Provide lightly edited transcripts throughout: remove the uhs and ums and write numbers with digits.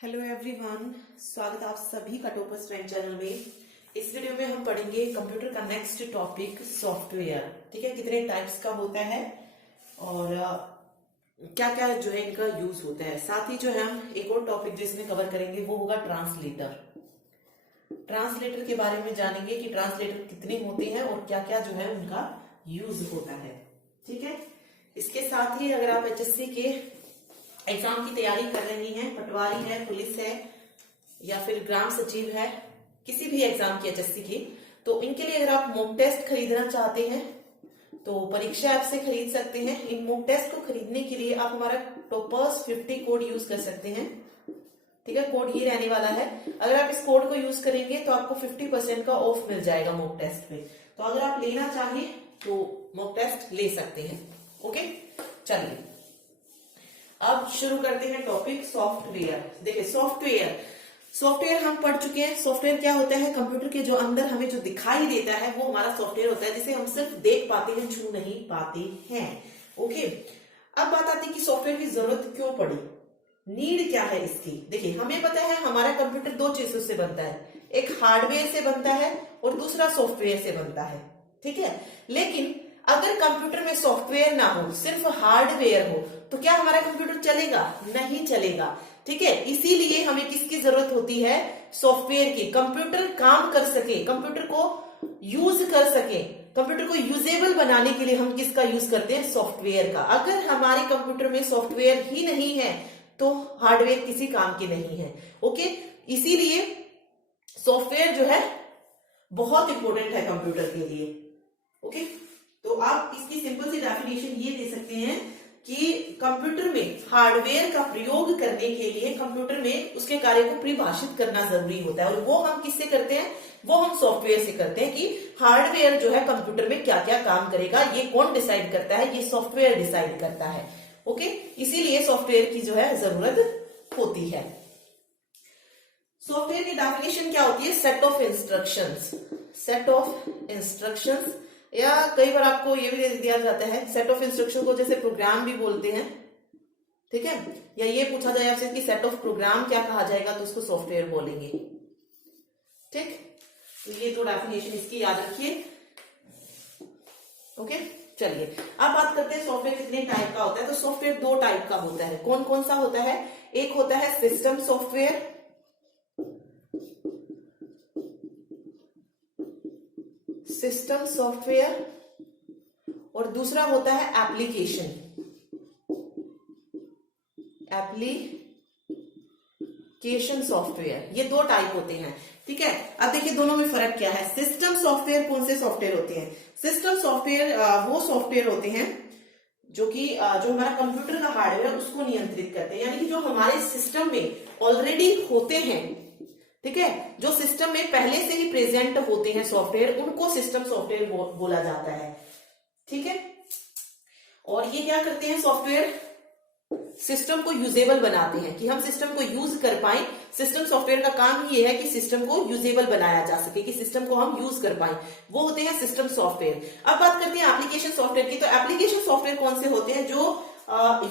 Hello everyone, स्वागत है आप सभी का टॉपर्स फ्रेंड चैनल में। इस वीडियो में हम पढ़ेंगे कंप्यूटर का नेक्स्ट टॉपिक सॉफ्टवेयर। ठीक है, कितने टाइप्स का होता है और क्या क्या जो है इनका यूज होता है। साथ ही जो है हम एक और टॉपिक जो इसमें कवर करेंगे वो होगा ट्रांसलेटर। ट्रांसलेटर के बारे में जानेंगे कि ट्रांसलेटर कितने होते हैं और क्या क्या जो है उनका यूज होता है। ठीक है, इसके साथ ही अगर आप एचएससी के एग्जाम की तैयारी कर रही हैं, पटवारी है, पुलिस है या फिर ग्राम सचिव है, किसी भी एग्जाम की एचएससी की, तो इनके लिए अगर आप मॉक टेस्ट खरीदना चाहते हैं तो परीक्षा ऐप से खरीद सकते हैं। इन मॉक टेस्ट को खरीदने के लिए आप हमारा टॉपर्स 50 कोड यूज कर सकते हैं। ठीक है, कोड ये रहने वाला है। अगर आप इस कोड को यूज करेंगे तो आपको 50% का ऑफ मिल जाएगा मॉक टेस्ट पे। तो अगर आप लेना चाहें तो मॉक टेस्ट ले सकते हैं। ओके, चलिए अब शुरू करते हैं टॉपिक सॉफ्टवेयर। देखिए सॉफ्टवेयर हम पढ़ चुके हैं। सॉफ्टवेयर क्या होता है? कंप्यूटर के जो अंदर हमें जो दिखाई देता है वो हमारा सॉफ्टवेयर होता है, जिसे हम सिर्फ देख पाते हैं, छू नहीं पाते हैं। ओके, अब बात आती है कि सॉफ्टवेयर की जरूरत क्यों पड़ी, नीड क्या है इसकी। देखिए हमें पता है हमारा कंप्यूटर दो चीजों से बनता है, एक हार्डवेयर से बनता है और दूसरा सॉफ्टवेयर से बनता है। ठीक है, लेकिन अगर कंप्यूटर में सॉफ्टवेयर ना हो, सिर्फ हार्डवेयर हो, तो क्या हमारा कंप्यूटर चलेगा? नहीं चलेगा। ठीक है, इसीलिए हमें किसकी जरूरत होती है? सॉफ्टवेयर की। कंप्यूटर काम कर सके, कंप्यूटर को यूज कर सके, कंप्यूटर को यूजेबल बनाने के लिए हम किसका यूज करते हैं? सॉफ्टवेयर का। अगर हमारे कंप्यूटर में सॉफ्टवेयर ही नहीं है तो हार्डवेयर किसी काम के नहीं है। ओके, इसीलिए सॉफ्टवेयर जो है बहुत इंपॉर्टेंट है कंप्यूटर के लिए। ओके, तो आप इसकी सिंपल सी डेफिनेशन ये दे सकते हैं कि कंप्यूटर में हार्डवेयर का प्रयोग करने के लिए कंप्यूटर में उसके कार्य को परिभाषित करना जरूरी होता है। और वो हम किससे करते हैं? वो हम सॉफ्टवेयर से करते हैं कि हार्डवेयर जो है कंप्यूटर में क्या क्या काम करेगा, ये कौन डिसाइड करता है? ये सॉफ्टवेयर डिसाइड करता है। ओके, इसीलिए सॉफ्टवेयर की जो है जरूरत होती है। सॉफ्टवेयर की डेफिनेशन क्या होती है? Set of instructions. Set of instructions, या कई बार आपको ये भी दे दिया जाता है सेट ऑफ इंस्ट्रक्शन को जैसे प्रोग्राम भी बोलते हैं। ठीक है, या ये पूछा जाए आपसे कि सेट ऑफ प्रोग्राम क्या कहा जाएगा, तो उसको सॉफ्टवेयर बोलेंगे। ठीक, तो ये तो डेफिनेशन इसकी याद रखिए। ओके, चलिए अब बात करते हैं सॉफ्टवेयर कितने टाइप का होता है। तो सॉफ्टवेयर दो टाइप का होता है। कौन कौन सा होता है? एक होता है सिस्टम सॉफ्टवेयर, सिस्टम सॉफ्टवेयर, और दूसरा होता है एप्लीकेशन, एप्लीकेशन सॉफ्टवेयर। ये दो टाइप होते हैं। ठीक है, अब देखिए दोनों में फर्क क्या है। सिस्टम सॉफ्टवेयर कौन से सॉफ्टवेयर होते हैं? सिस्टम सॉफ्टवेयर वो सॉफ्टवेयर होते हैं जो कि जो हमारा कंप्यूटर का हार्डवेयर उसको नियंत्रित करते हैं, यानी कि जो हमारे सिस्टम में ऑलरेडी होते हैं। ठीक है, जो सिस्टम में पहले से ही प्रेजेंट होते हैं सॉफ्टवेयर, उनको सिस्टम सॉफ्टवेयर बोला जाता है। ठीक है, और ये क्या करते हैं? सॉफ्टवेयर सिस्टम को यूजेबल बनाते हैं कि हम सिस्टम को यूज कर पाए। सिस्टम सॉफ्टवेयर का काम ये है कि सिस्टम को यूजेबल बनाया जा सके, कि सिस्टम को हम यूज कर पाए। वो होते हैं सिस्टम सॉफ्टवेयर। अब बात करते हैं एप्लीकेशन सॉफ्टवेयर की। तो एप्लीकेशन सॉफ्टवेयर कौन से होते हैं? जो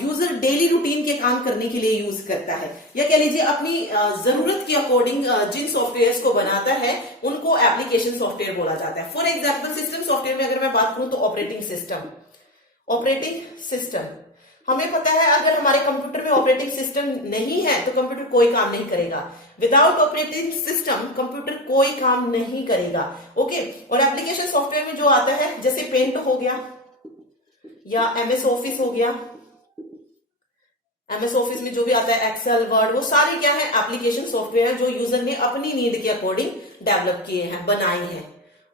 यूजर डेली रूटीन के काम करने के लिए यूज करता है, या कह लीजिए अपनी जरूरत के अकॉर्डिंग जिन सॉफ्टवेयर को बनाता है उनको एप्लीकेशन सॉफ्टवेयर बोला जाता है। फॉर एग्जाम्पल सिस्टम सॉफ्टवेयर में अगर मैं बात करूं तो ऑपरेटिंग सिस्टम हमें पता है अगर हमारे कंप्यूटर में ऑपरेटिंग सिस्टम नहीं है तो कंप्यूटर कोई काम नहीं करेगा। विदाउट ऑपरेटिंग सिस्टम कंप्यूटर कोई काम नहीं करेगा। ओके, और एप्लीकेशन सॉफ्टवेयर में जो आता है जैसे पेंट हो गया या एमएस ऑफिस हो गया, एमएस ऑफिस में जो भी आता है एक्सेल, वर्ड, वो सारे क्या है? एप्लीकेशन सॉफ्टवेयर है जो यूजर ने अपनी नीड के अकॉर्डिंग डेवलप किए हैं, बनाए हैं।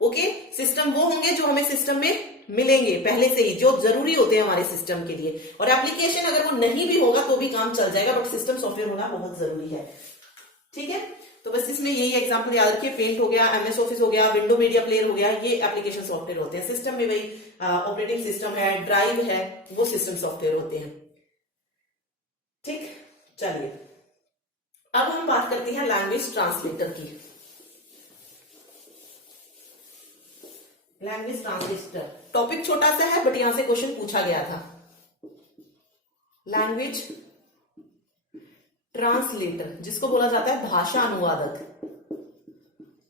ओके, सिस्टम वो होंगे जो हमें सिस्टम में मिलेंगे पहले से ही, जो जरूरी होते हैं हमारे सिस्टम के लिए। और एप्लीकेशन अगर वो नहीं भी होगा तो भी काम चल जाएगा, बट सिस्टम सॉफ्टवेयर होना बहुत जरूरी है। ठीक है, तो बस इसमें यही एग्जांपल याद रखिए। पेंट हो गया, एमएस ऑफिस हो गया, विंडो मीडिया प्लेयर हो गया, ये एप्लीकेशन सॉफ्टवेयर होते हैं। सिस्टम में वही ऑपरेटिंग सिस्टम है, ड्राइव है, वो सिस्टम सॉफ्टवेयर होते हैं। ठीक, चलिए अब हम बात करते हैं लैंग्वेज ट्रांसलेटर की। लैंग्वेज ट्रांसलेटर टॉपिक छोटा सा है बट यहां से क्वेश्चन पूछा गया था। लैंग्वेज ट्रांसलेटर, जिसको बोला जाता है भाषा अनुवादक।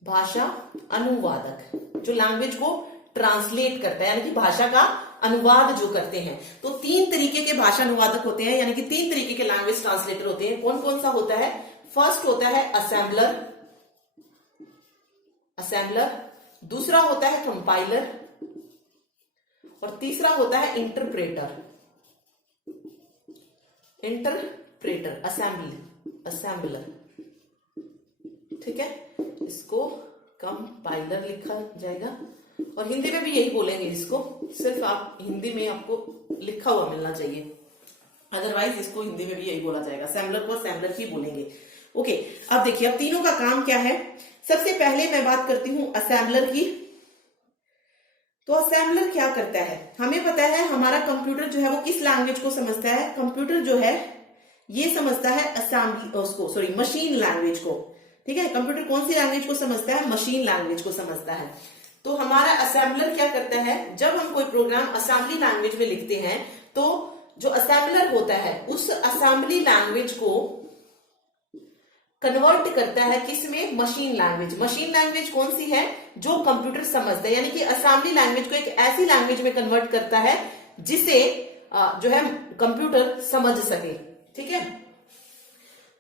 भाषा अनुवादक जो लैंग्वेज को ट्रांसलेट करता है, यानी कि भाषा का अनुवाद जो करते हैं। तो 3 तरीके के भाषा अनुवादक होते हैं, यानी कि 3 तरीके के लैंग्वेज ट्रांसलेटर होते हैं। कौन कौन सा होता है? फर्स्ट होता है असेंबलर, दूसरा होता है कंपाइलर, और तीसरा होता है इंटरप्रेटर। असेंबलर, ठीक है, इसको कंपाइलर लिखा जाएगा, और हिंदी में भी यही बोलेंगे इसको, सिर्फ आप हिंदी में आपको लिखा हुआ मिलना चाहिए, अदरवाइज इसको हिंदी में भी यही बोला जाएगा। असेंबलर को असेंबलर ही बोलेंगे। ओके, अब देखिए, अब तीनों का काम क्या है। सबसे पहले मैं बात करती हूं असेंबलर की। तो असेंबलर क्या करता है? हमें पता है हमारा कंप्यूटर जो है वो किस लैंग्वेज को समझता है? कंप्यूटर जो है ये समझता है मशीन लैंग्वेज को। ठीक है, कंप्यूटर कौन सी लैंग्वेज को समझता है? मशीन लैंग्वेज को समझता है। तो हमारा असेंबलर क्या करता है? जब हम कोई प्रोग्राम असेंबली लैंग्वेज में लिखते हैं तो जो असेंबलर होता है उस असेंबली लैंग्वेज को कन्वर्ट करता है किसमें? Machine language. मशीन लैंग्वेज कौन सी है? जो कंप्यूटर समझता है, यानी कि असेंबली लैंग्वेज को एक ऐसी लैंग्वेज में कन्वर्ट करता है जिसे जो है कंप्यूटर समझ सके। ठीक है,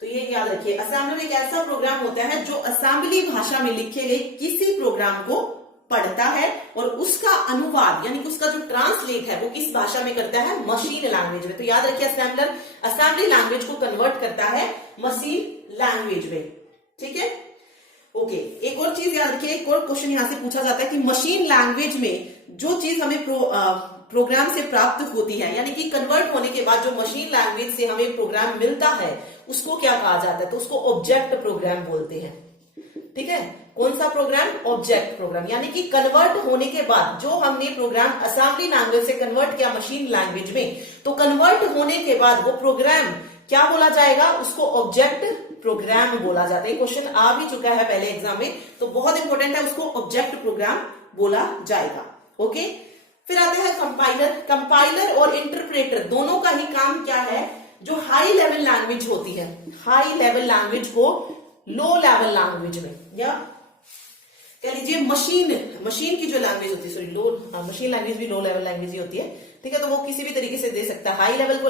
तो ये याद रखिए, असेंबलर एक ऐसा प्रोग्राम होता है जो असेंबली भाषा में लिखे गए किसी प्रोग्राम को पढ़ता है और उसका अनुवाद यानी कि उसका जो ट्रांसलेट है वो किस भाषा में करता है? मशीन लैंग्वेज में। तो याद रखिए, असेंबलर असेंबली लैंग्वेज को कन्वर्ट करता है मशीन लैंग्वेज में। ठीक है, ओके, एक और चीज याद रखिए, एक और क्वेश्चन यहां से पूछा जाता है कि मशीन लैंग्वेज में जो चीज हमें प्रोग्राम से प्राप्त होती है, यानी कि कन्वर्ट होने के बाद जो मशीन लैंग्वेज से हमें प्रोग्राम मिलता है उसको क्या कहा जाता है? तो उसको ऑब्जेक्ट प्रोग्राम बोलते हैं। ठीक है, कौन सा प्रोग्राम? ऑब्जेक्ट प्रोग्राम, यानी कि कन्वर्ट होने के बाद जो हमने प्रोग्राम असेंबली लैंग्वेज से कन्वर्ट किया मशीन लैंग्वेज में, तो कन्वर्ट होने के बाद वो प्रोग्राम क्या बोला जाएगा? उसको ऑब्जेक्ट प्रोग्राम बोला जाता है। क्वेश्चन आ भी चुका है पहले एग्जाम में, तो बहुत इंपॉर्टेंट है, उसको ऑब्जेक्ट प्रोग्राम बोला जाएगा। ओके, फिर आता है कंपाइलर। कंपाइलर और इंटरप्रेटर दोनों का ही काम क्या है? जो हाई लेवल लैंग्वेज होती है, हाई लेवल लैंग्वेज को लो लेवल लैंग्वेज में, या कह लीजिए मशीन की जो लैंग्वेज होती है, मशीन लैंग्वेज भी लो लेवल लैंग्वेज ही होती है। ठीक है, तो वो किसी भी तरीके से दे सकता है, हाई लेवल को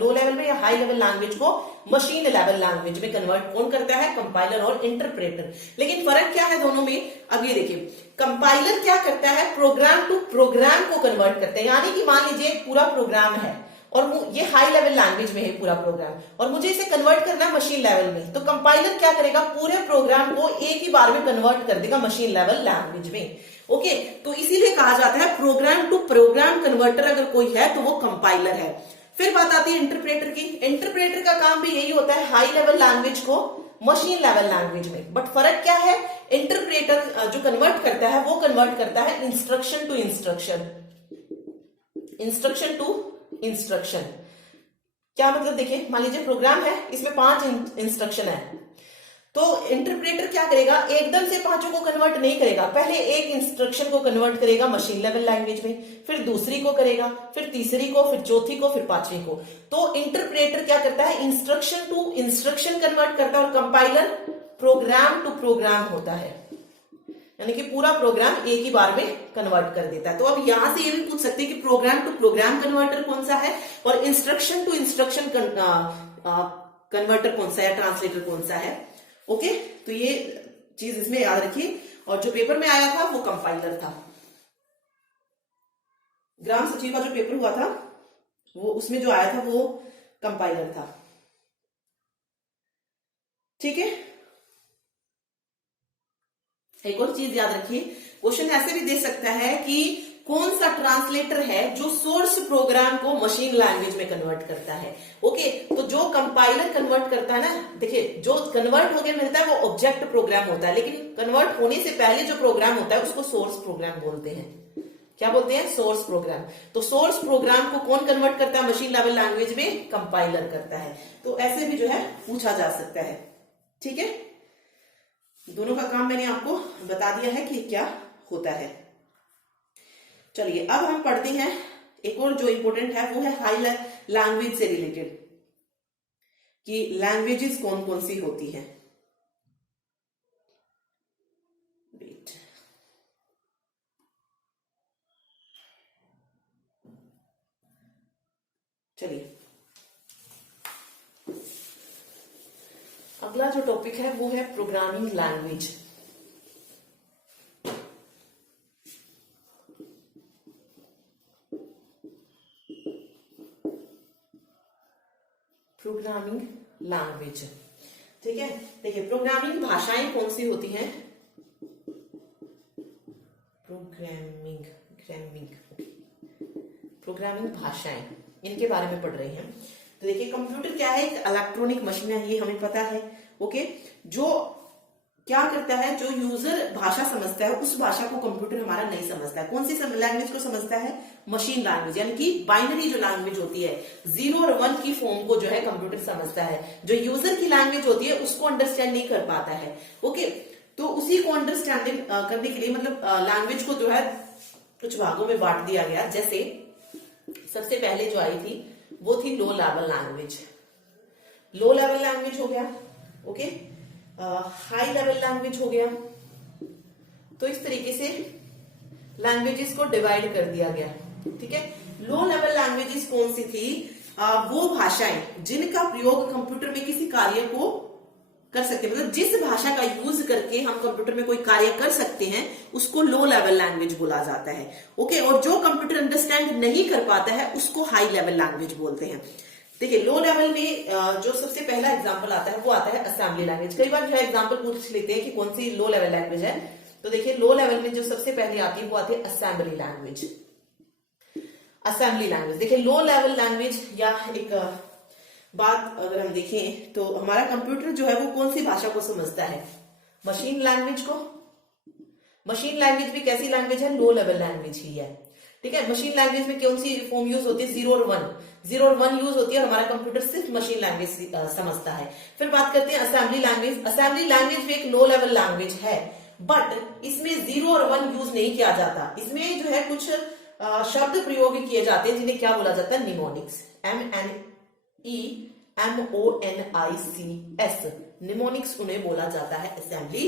लो लेवल में, या हाई लेवल लैंग्वेज को मशीन लेवल लैंग्वेज में कन्वर्ट कौन करता है? कंपाइलर और इंटरप्रेटर। लेकिन फर्क क्या है दोनों में? अब ये देखिए, कंपाइलर क्या करता है? प्रोग्राम टू प्रोग्राम को कन्वर्ट करता है, यानी कि मान लीजिए एक पूरा प्रोग्राम है और ये हाई लेवल लैंग्वेज में है पूरा प्रोग्राम, और मुझे इसे कन्वर्ट करना है मशीन लेवल में, तो कंपाइलर क्या करेगा? पूरे प्रोग्राम को एक ही बार में कन्वर्ट कर देगा मशीन लेवल लैंग्वेज में। ओके, तो इसीलिए कहा जाता है प्रोग्राम टू प्रोग्राम कन्वर्टर अगर कोई है तो वो कंपाइलर है। फिर बात आती है इंटरप्रेटर की। इंटरप्रेटर का काम भी यही होता है, हाई लेवल लैंग्वेज को मशीन लेवल लैंग्वेज में। बट फर्क क्या है? इंटरप्रेटर जो कन्वर्ट करता है वो कन्वर्ट करता है instruction to instruction. Instruction to instruction क्या मतलब? देखिए, मान लीजिए प्रोग्राम है, इसमें 5 इंस्ट्रक्शन है, तो इंटरप्रेटर क्या करेगा? एकदम से 5 को कन्वर्ट नहीं करेगा, पहले एक इंस्ट्रक्शन को कन्वर्ट करेगा मशीन लेवल लैंग्वेज में, फिर दूसरी को करेगा, फिर तीसरी को, फिर चौथी को, फिर 5वीं को। तो इंटरप्रेटर क्या करता है? इंस्ट्रक्शन टू इंस्ट्रक्शन कन्वर्ट करता है, और कंपाइलर प्रोग्राम टू प्रोग्राम होता है, यानी कि पूरा प्रोग्राम एक ही बार में कन्वर्ट कर देता है। तो अब यहां से ये भी पूछ सकते हैं कि प्रोग्राम टू प्रोग्राम कन्वर्टर कौन सा है और इंस्ट्रक्शन टू इंस्ट्रक्शन कन्वर्टर कौन सा है, ट्रांसलेटर कौन सा है। ओके, तो ये चीज इसमें याद रखिए। और जो पेपर में आया था वो कंपाइलर था, ग्राम सचिव का जो पेपर हुआ था वो उसमें जो आया था वो कंपाइलर था। ठीक है, एक और चीज याद रखिए, क्वेश्चन ऐसे भी दे सकता है कि कौन सा ट्रांसलेटर है जो सोर्स प्रोग्राम को मशीन लैंग्वेज में कन्वर्ट करता है। ओके, तो जो कंपाइलर कन्वर्ट करता है ना, देखिए जो कन्वर्ट होकर मिलता है वो ऑब्जेक्ट प्रोग्राम होता है, लेकिन कन्वर्ट होने से पहले जो प्रोग्राम होता है उसको सोर्स प्रोग्राम बोलते हैं। क्या बोलते हैं? Source program. तो सोर्स प्रोग्राम को कौन कन्वर्ट करता है मशीन लेवल लैंग्वेज में? कंपाइलर करता है। तो ऐसे भी जो है पूछा जा सकता है। ठीक है, दोनों का काम मैंने आपको बता दिया है कि क्या होता है। चलिए अब हम पढ़ते हैं एक और जो इंपॉर्टेंट है, वो है हाई लैंग्वेज से रिलेटेड। कि लैंग्वेजेस कौन कौन सी होती हैं। वेट, चलिए अगला जो टॉपिक है वो है प्रोग्रामिंग लैंग्वेज। प्रोग्रामिंग लैंग्वेज, ठीक है। देखिए प्रोग्रामिंग भाषाएं कौन सी होती हैं। प्रोग्रामिंग प्रोग्रामिंग भाषाएं, इनके बारे में पढ़ रहे हैं। तो देखिए कंप्यूटर क्या है, एक इलेक्ट्रॉनिक मशीन है, ये हमें पता है। ओके, जो क्या करता है, जो यूजर भाषा समझता है उस भाषा को कंप्यूटर हमारा नहीं समझता है। कौन सी लैंग्वेज को समझता है, मशीन लैंग्वेज, यानी कि बाइनरी जो लैंग्वेज होती है 0 और 1 की फॉर्म को जो है कंप्यूटर समझता है। जो यूजर की लैंग्वेज होती है उसको अंडरस्टैंड नहीं कर पाता है। ओके, तो उसी को अंडरस्टैंडिंग करने के लिए मतलब लैंग्वेज को जो है कुछ भागों में बांट दिया गया। जैसे सबसे पहले जो आई थी वो थी low level language. Low level language हो गया, ओके, हाई लेवल लैंग्वेज हो गया। तो इस तरीके से लैंग्वेजेस को डिवाइड कर दिया गया, ठीक है। लो लेवल लैंग्वेजेस कौन सी थी, वो भाषाएं जिनका प्रयोग कंप्यूटर में किसी कार्य को कर सकते हैं, मतलब जिस भाषा का यूज करके हम कंप्यूटर में कोई कार्य कर सकते हैं उसको लो लेवल लैंग्वेज बोला जाता है। ओके, और जो कंप्यूटर अंडरस्टैंड नहीं कर पाता है उसको हाई लेवल लैंग्वेज बोलते हैं। देखिए लो लेवल में जो सबसे पहला एग्जांपल आता है वो आता है असेंबली लैंग्वेज। कई बार जो है एग्जांपल पूछ लेते हैं कि कौन सी लो लेवल लैंग्वेज है। तो देखिए लो लेवल में जो सबसे पहले आती है वो आती है असेंबली लैंग्वेज। असेंबली लैंग्वेज, देखिए लो लेवल लैंग्वेज, या एक बात अगर हम देखें तो हमारा कंप्यूटर जो है वो कौन सी भाषा को समझता है, मशीन लैंग्वेज को। मशीन लैंग्वेज भी कैसी लैंग्वेज है, लो लेवल लैंग्वेज ही है, ठीक है। मशीन लैंग्वेज में कौन सी फॉर्म यूज होती है, 0 और 1। 0 और 1 यूज होती है और हमारा कंप्यूटर सिर्फ मशीन लैंग्वेज समझता है। फिर बात करते हैं असेंबली लैंग्वेज। असेंबली लैंग्वेज भी एक लो लेवल लैंग्वेज है, बट इसमें 0 और 1 यूज नहीं किया जाता। इसमें जो है कुछ शब्द प्रयोग किए जाते हैं जिन्हें क्या बोला जाता है, निमोनिक्स। NEMONICS, निमोनिक्स उन्हें बोला जाता है असेंबली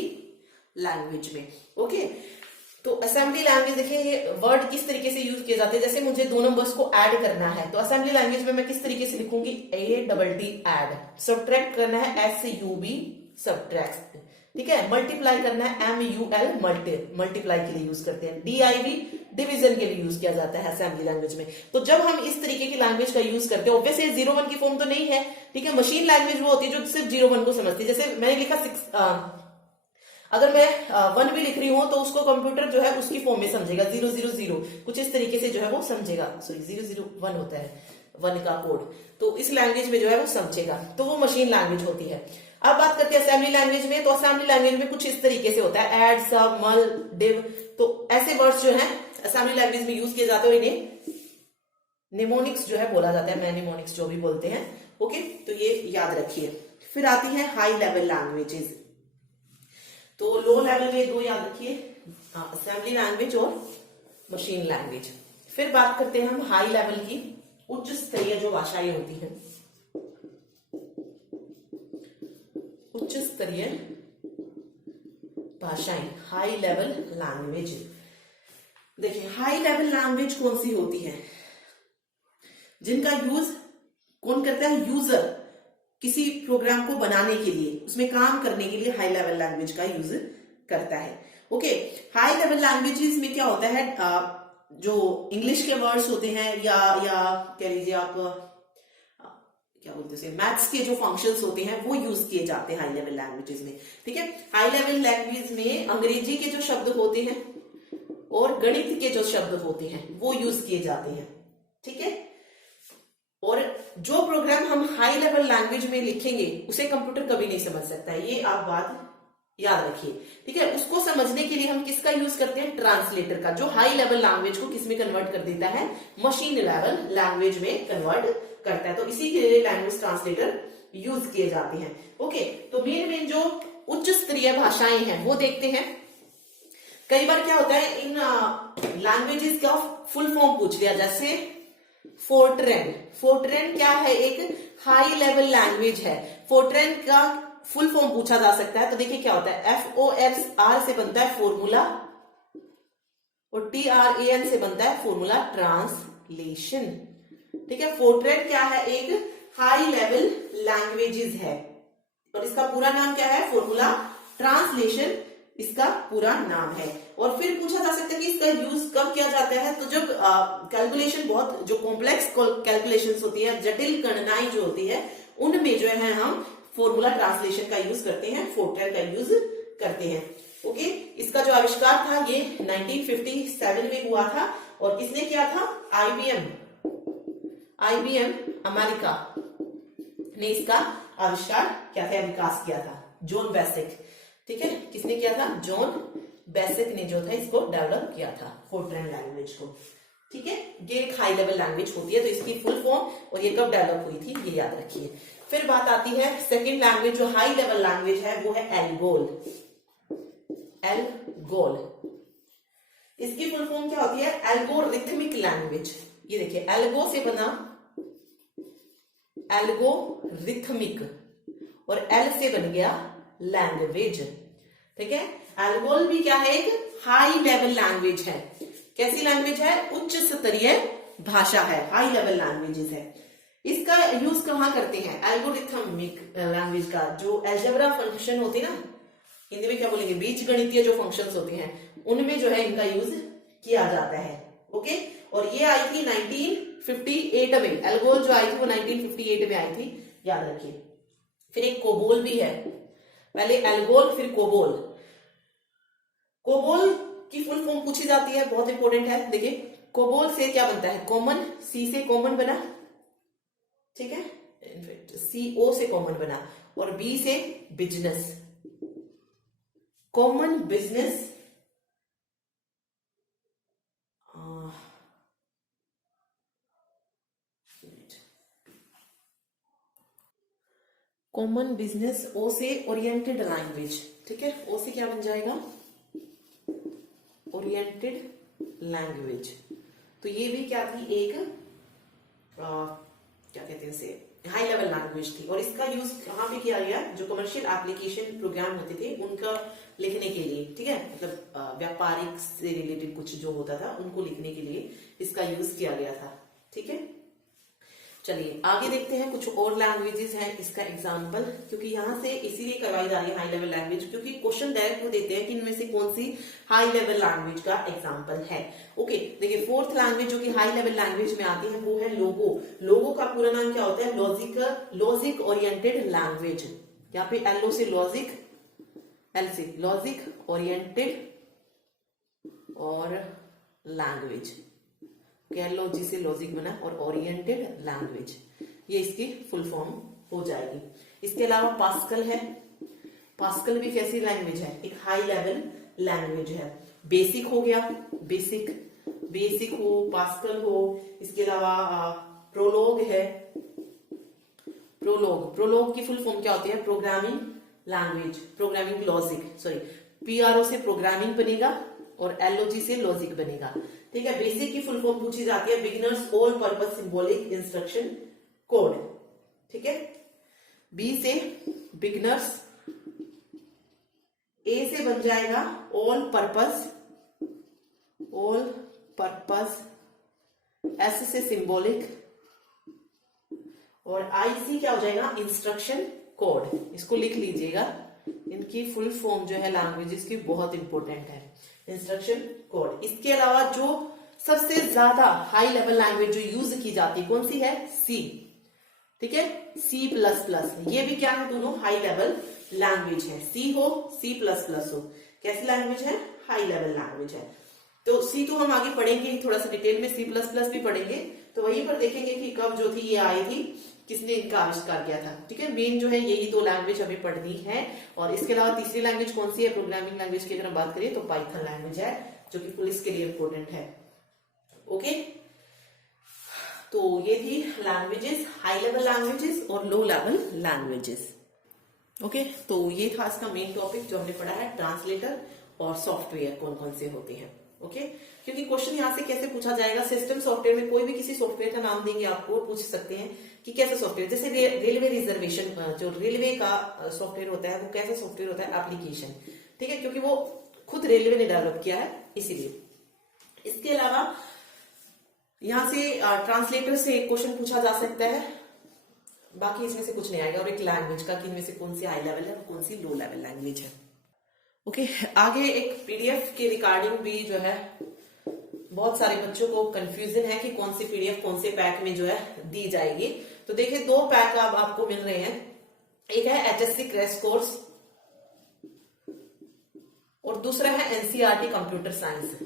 लैंग्वेज में। ओके, तो असेंबली लैंग्वेज देखिए ये वर्ड किस तरीके से यूज किए जाते हैं। जैसे मुझे दो नंबर्स को ऐड करना है तो असेंबली लैंग्वेज में मैं किस तरीके से लिखूंगी, ADD ऐड। सब्ट्रैक्ट करना है SUB सब्ट्रैक्ट, ठीक है। मल्टीप्लाई करना है MUL मल्टीप्लाई के लिए यूज करते हैं। DIV डिवीजन के लिए यूज किया जाता है असेंबली लैंग्वेज में। तो जब हम इस तरीके की लैंग्वेज का यूज करते हैं, ऑब्वियसली 0 1 की फॉर्म तो नहीं है, ठीक है। मशीन लैंग्वेज वो होती है जो सिर्फ 0 1 को समझती है। जैसे मैंने लिखा 6, अगर मैं 1 भी लिख रही हूं तो उसको कंप्यूटर जो है उसकी फॉर्म में समझेगा, 0 0 0 कुछ इस तरीके से जो है वो समझेगा। सॉरी 0 0 1 होता है 1 का कोड, तो इस लैंग्वेज में जो है वो समझेगा, तो वो मशीन लैंग्वेज होती है। अब बात करते हैं असेंबली लैंग्वेज में। तो असेंबली लैंग्वेज में कुछ इस तरीके से होता है, ऐड, सब, मल, डिव, तो ऐसे वर्ड्स जो है असेंबली लैंग्वेज में यूज किए जाते हैं और इन्हें निमोनिक्स जो है बोला जाता है, मैनिमोनिक्स जो भी बोलते हैं। ओके, तो ये याद रखिए। फिर आती है हाई लेवल लैंग्वेजेस। तो लो लेवल में दो याद रखिए, असेंबली लैंग्वेज और मशीन लैंग्वेज। फिर बात करते हैं हम हाई लेवल की, उच्च स्तरीय जो भाषाएं होती हैं, उच्च स्तरीय भाषाएं, हाई लेवल लैंग्वेज। देखिए हाई लेवल लैंग्वेज कौन सी होती है, जिनका यूज कौन करता है, यूजर किसी प्रोग्राम को बनाने के लिए, उसमें काम करने के लिए हाई लेवल लैंग्वेज का यूज करता है। ओके, हाई लेवल लैंग्वेजेस में क्या होता है, जो इंग्लिश के वर्ड्स होते हैं या कह लीजिए आप क्या बोलते हैं, मैथ्स के जो फंक्शंस होते हैं वो यूज किए जाते हैं हाई लेवल लैंग्वेजेस में, ठीक है। हाई लेवल लैंग्वेज में अंग्रेजी के जो शब्द होते हैं और गणित के जो शब्द होते हैं वो यूज किए जाते हैं, ठीक है। और जो प्रोग्राम हम हाई लेवल लैंग्वेज में लिखेंगे उसे कंप्यूटर कभी नहीं समझ सकता है, ये आप बात याद रखिए, ठीक है। उसको समझने के लिए हम किसका यूज करते हैं, ट्रांसलेटर का, जो हाई लेवल लैंग्वेज को किस में कन्वर्ट कर देता है, मशीन लेवल लैंग्वेज में कन्वर्ट करता है। तो इसी के लिए लैंग्वेज ट्रांसलेटर यूज किए जाते हैं। ओके, तो मेन जो उच्च स्तरीय भाषाएं हैं वो देखते हैं। कई बार क्या होता है, इन लैंग्वेजेस का फुल फॉर्म पूछ लिया, जैसे फोर्ट्रेन। फोर्ट्रेन क्या है? एक हाई लेवल लैंग्वेज है। फोर्ट्रेन का फुल फॉर्म पूछा जा सकता है, तो देखिए क्या होता है, FORR से बनता है फॉर्मूला और TRAN से बनता है फॉर्मूला ट्रांसलेशन। ठीक है, फोर्ट्रेन क्या है? एक हाई लेवल लैंग्वेजेस है और इसका पूरा नाम क्या है? फॉर्मूला ट्रांसलेशन इसका पूरा नाम है। और फिर पूछा जा सकता है कि इसका यूज कब किया जाता है, तो जब कैलकुलेशन बहुत जो कॉम्प्लेक्स कैलकुलेशंस होती है, जटिल गणनाएं जो होती है, उनमें जो है हम फॉर्मूला ट्रांसलेशन का यूज करते हैं, फोर्ट्रेन का यूज करते हैं। ओके, इसका जो आविष्कार था ये 1957 में हुआ था और किसने किया था? IBM अमेरिका ने इसका आविष्कार क्या था, विकास किया था, जॉन बेसिक। ठीक है, किसने किया था? जॉन बेसिक ने जो था इसको डेवलप किया था, फोर्ट्रेन लैंग्वेज को। ठीक है, ये एक हाई लेवल लैंग्वेज होती है, तो इसकी फुल फॉर्म और ये कब डेवलप हुई थी ये याद रखिए। फिर बात आती है सेकंड लैंग्वेज जो हाई लेवल लैंग्वेज है, वो है एल्गोल। एल्गोल, इसकी फुल फॉर्म क्या होती है? Algorithmic language. ये देखिए, एल्गो से बना एल्गोरिथमिक और एल से बन गया लैंग्वेज। ठीक है, एल्गोल भी क्या है? एक हाई लेवल लैंग्वेज है। कैसी लैंग्वेज है? उच्च स्तरीय भाषा है, हाई लेवल लैंग्वेजेस है। इसका यूज कहां करते हैं? एल्गोरिथमिक लैंग्वेज का जो एल्जेब्रा फंक्शन होती है ना, हिंदी में क्या बोलेंगे, बीज गणितीय जो फंक्शंस होते हैं, उनमें जो है इनका यूज किया जाता है। ओके, और ये आई थी 1958 में। एल्गोल जो आई थी वो 1958 में आई थी, याद रखिए। फिर एक कोबोल भी है, पहले एल्गोल फिर कोबोल। कोबोल की फुल फॉर्म पूछी जाती है, बहुत इंपॉर्टेंट है। देखिए, कोबोल से क्या बनता है? कॉमन, सी से कॉमन बना, ठीक है, इनफैक्ट CO से कॉमन बना, और बी से business, common business, common business, O से ओरिएंटेड लैंग्वेज। ठीक है, ओ से क्या बन जाएगा? Oriented language. तो ये भी क्या थी? एक क्या कहते हैं इसे, हाई लेवल लैंग्वेज थी। और इसका यूज कहां पे किया गया? जो कमर्शियल एप्लीकेशन प्रोग्राम होते थे उनका लिखने के लिए। ठीक है, मतलब व्यापारिक से रिलेटेड कुछ जो होता था उनको लिखने के लिए इसका यूज किया गया था। ठीक है, चलिए आगे देखते हैं, कुछ और लैंग्वेजेस हैं इसका एग्जाम्पल, क्योंकि यहां से इसीलिए करवाई जा रही है हाई लेवल लैंग्वेज, क्योंकि क्वेश्चन डायरेक्ट वो देते हैं कि इनमें से कौन सी हाई लेवल लैंग्वेज का एग्जाम्पल है। ओके, देखिए फोर्थ लैंग्वेज जो कि हाई लेवल लैंग्वेज में आती है वो है लोगो। लोगो का पूरा नाम क्या होता है? Logic oriented language. यहाँ पे LO से लॉजिक, L से लॉजिक ओरिएंटेड और लैंग्वेज, LOG से लॉजिक बना और ओरिएंटेड लैंग्वेज, ये इसकी फुल फॉर्म हो जाएगी। इसके अलावा पास्कल है। पास्कल भी कैसी लैंग्वेज है? एक हाई लेवल लैंग्वेज है। बेसिक हो गया, बेसिक हो, पास्कल हो। इसके अलावा प्रोलोग है। प्रोलोग की फुल फॉर्म क्या होती है? Programming language, programming logic, sorry, PRO से प्रोग्रामिंग बनेगा और LOG से लॉजिक बनेगा। ठीक है, बेसिक की फुल फॉर्म पूछी जाती है beginners all purpose symbolic instruction code. ठीक है, B से बिगिनर्स, A से बन जाएगा ऑल पर्पस, S से सिंबॉलिक और IC क्या हो जाएगा? Instruction code. इसको लिख लीजिएगा, इनकी फुल फॉर्म जो है लैंग्वेजेस की बहुत इंपॉर्टेंट है, इंस्ट्रक्शन कोड। इसके अलावा जो सबसे ज्यादा हाई लेवल लैंग्वेज जो यूज की जाती है कौन सी है? C। ठीक है, C++, ये भी क्या है? दोनों हाई लेवल लैंग्वेज है। C हो, C++ हो, कैसी लैंग्वेज है? हाई लेवल लैंग्वेज है। तो C तो हम आगे पढ़ेंगे थोड़ा सा डिटेल में, C++ भी पढ़ेंगे, तो वहीं पर देखेंगे कि कब जो थी ये आई थी, किसने इनका आविष्कार किया था। ठीक है, मेन जो है यही दो लैंग्वेज हमें पढ़नी है। और इसके अलावा तीसरी लैंग्वेज कौन सी है? प्रोग्रामिंग लैंग्वेज की अगर हम बात करें तो पाइथन लैंग्वेज है, जो कि पुलिस के लिए इंपॉर्टेंट है। ओके, तो ये थी लैंग्वेजेस, हाई लेवल लैंग्वेजेस और लो लेवल लैंग्वेजेस। ओके, तो ये था इसका मेन टॉपिक जो हमने पढ़ा है, ट्रांसलेटर और सॉफ्टवेयर कौन कौन से होते हैं। ओके, क्योंकि क्वेश्चन यहाँ से कैसे पूछा जाएगा, सिस्टम सॉफ्टवेयर में कोई भी किसी सॉफ्टवेयर का नाम देंगे आपको, पूछ सकते हैं कि कैसा सॉफ्टवेयर, जैसे रेलवे रिजर्वेशन, जो रेलवे का सॉफ्टवेयर होता है वो कैसा सॉफ्टवेयर होता है, एप्लीकेशन, ठीक है, क्योंकि वो खुद रेलवे ने डेवलप किया है इसीलिए। इसके अलावा यहां से ट्रांसलेटर से एक क्वेश्चन पूछा जा सकता है, बाकी इसमें से कुछ नहीं आएगा, और एक लैंग्वेज का कि इनमें से कौन सी हाई लेवल है, कौन सी लो लेवल लैंग्वेज है। ओके, आगे एक पीडीएफ के रिगार्डिंग भी जो है बहुत सारे बच्चों को कंफ्यूजन है कि कौन सी पीडीएफ कौन से पैक में जो है दी जाएगी। तो देखिए 2 पैक अब आपको मिल रहे हैं, एक है एचएससी क्रैश कोर्स और दूसरा है एनसीईआरटी कंप्यूटर साइंस,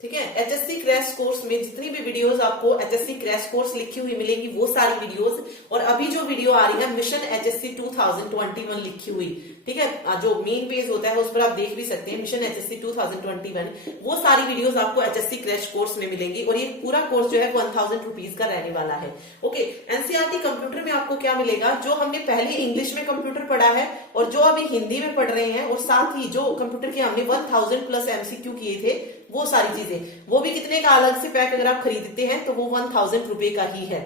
ठीक है। एचएससी क्रैश कोर्स में जितनी भी वीडियोस आपको एचएससी क्रैश कोर्स लिखी हुई मिलेंगी वो सारी वीडियोस, और अभी जो वीडियो आ रही है मिशन एचएससी 2021 लिखी हुई, ठीक है, जो मेन पेज होता है उस पर आप देख भी सकते हैं मिशन एचएससी 2021, वो सारी वीडियोस आपको एचएससी क्रैश कोर्स में मिलेंगी, और ये पूरा कोर्स जो है 1000 रुपीज का रहने वाला है। ओके, एनसीईआरटी कंप्यूटर में आपको क्या मिलेगा, जो हमने पहले इंग्लिश में कंप्यूटर पढ़ा है और जो अभी हिंदी में पढ़ रहे हैं, और साथ ही जो कंप्यूटर के हमने 1000 प्लस एमसीक्यू किए थे वो सारी चीजें, वो भी कितने का अलग से पैक अगर आप खरीदते हैं तो वो 1000 रुपए का ही है,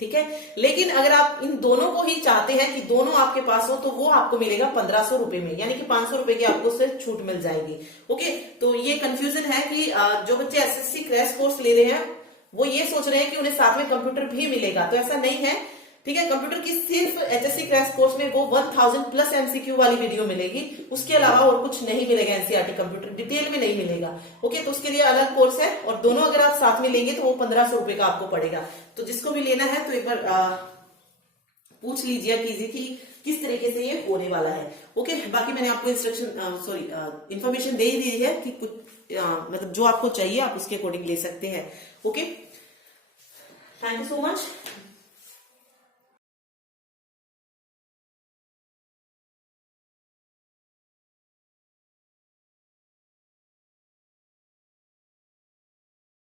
ठीक है। लेकिन अगर आप इन दोनों को ही चाहते हैं कि दोनों आपके पास हो तो वो आपको मिलेगा 1500 रुपए में, यानी कि 500 रुपए की आपको सिर्फ छूट मिल जाएगी। ओके, तो ये कंफ्यूजन है कि जो बच्चे एसएससी क्रैश कोर्स ले रहे हैं वो ये सोच रहे हैं कि उन्हें साथ में कंप्यूटर भी मिलेगा, तो ऐसा नहीं है, ठीक है। कंप्यूटर की सिर्फ एचएससी क्रैश कोर्स में वो 1000 प्लस एमसीक्यू वाली वीडियो मिलेगी, उसके अलावा और कुछ नहीं मिलेगा, एनसीईआरटी कंप्यूटर डिटेल में नहीं मिलेगा। ओके, तो उसके लिए अलग कोर्स है, और दोनों अगर आप साथ में लेंगे तो वो 1500 रुपए का आपको पड़ेगा। तो जिसको भी लेना है तो एक बार पूछ लीजिए कीजिए कि किस तरीके से ये होने वाला है। ओके, बाकी मैंने आपको इंफॉर्मेशन दे ही दी है कि कुछ मतलब जो आपको चाहिए आप उसके अकॉर्डिंग ले सकते हैं। Okay, thank you so much.